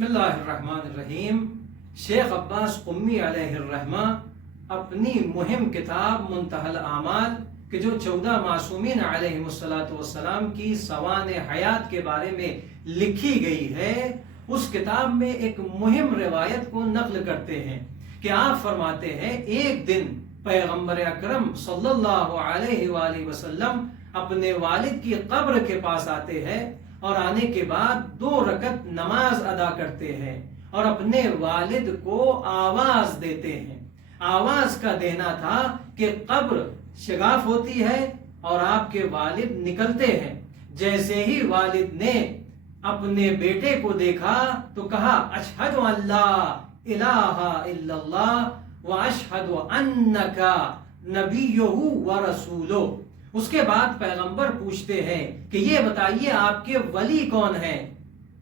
بسم اللہ الرحمن الرحیم۔ شیخ عباس قمی علیہ الرحمہ اپنی مہم کتاب منتہی الاعمال کہ جو 14 معصومین علیہ السلام کی سوانح حیات کے بارے میں لکھی گئی ہے، اس کتاب میں ایک مہم روایت کو نقل کرتے ہیں کہ آپ فرماتے ہیں ایک دن پیغمبر اکرم صلی اللہ علیہ وآلہ وسلم اپنے والد کی قبر کے پاس آتے ہیں اور آنے کے بعد 2 رکعت نماز ادا کرتے ہیں اور اپنے والد کو آواز دیتے ہیں۔ آواز کا دینا تھا کہ قبر شگاف ہوتی ہے اور آپ کے والد نکلتے ہیں۔ جیسے ہی والد نے اپنے بیٹے کو دیکھا تو کہا اشہد ان لا الہ الا اللہ واشہد انک نبیہ ورسولہ۔ اس کے بعد پیغمبر پوچھتے ہیں کہ یہ بتائیے آپ کے ولی کون ہیں؟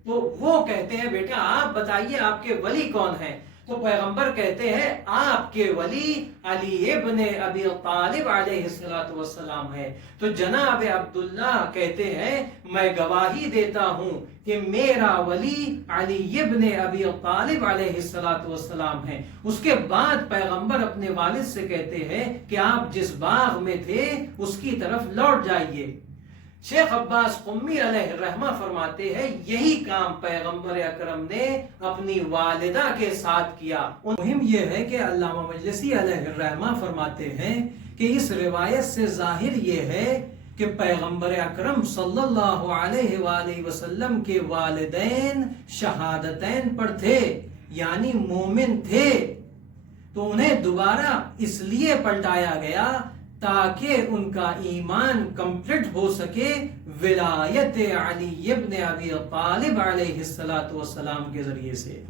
تو وہ کہتے ہیں بیٹا آپ بتائیے آپ کے ولی کون ہیں؟ تو پیغمبر کہتے ہیں آپ کے ولی علی ابن ابی طالب علیہ السلام ہے۔ تو جناب عبداللہ کہتے ہیں میں گواہی دیتا ہوں کہ میرا ولی علی ابن ابی طالب علیہ السلام ہے۔ اس کے بعد پیغمبر اپنے والد سے کہتے ہیں کہ آپ جس باغ میں تھے اس کی طرف لوٹ جائیے۔ شیخ عباس قمی علیہ الرحمہ فرماتے ہیں یہی کام پیغمبر اکرم نے اپنی والدہ کے ساتھ کیا۔ مہم یہ ہے کہ علامہ مجلسی علیہ الرحمہ فرماتے ہیں کہ اس روایت سے ظاہر یہ ہے کہ پیغمبر اکرم صلی اللہ علیہ وآلہ وسلم کے والدین شہادتین پر تھے، یعنی مومن تھے، تو انہیں دوبارہ اس لیے پلٹایا گیا تاکہ ان کا ایمان کمپلیٹ ہو سکے ولایت علی ابن ابی طالب علیہ السلام کے ذریعے سے۔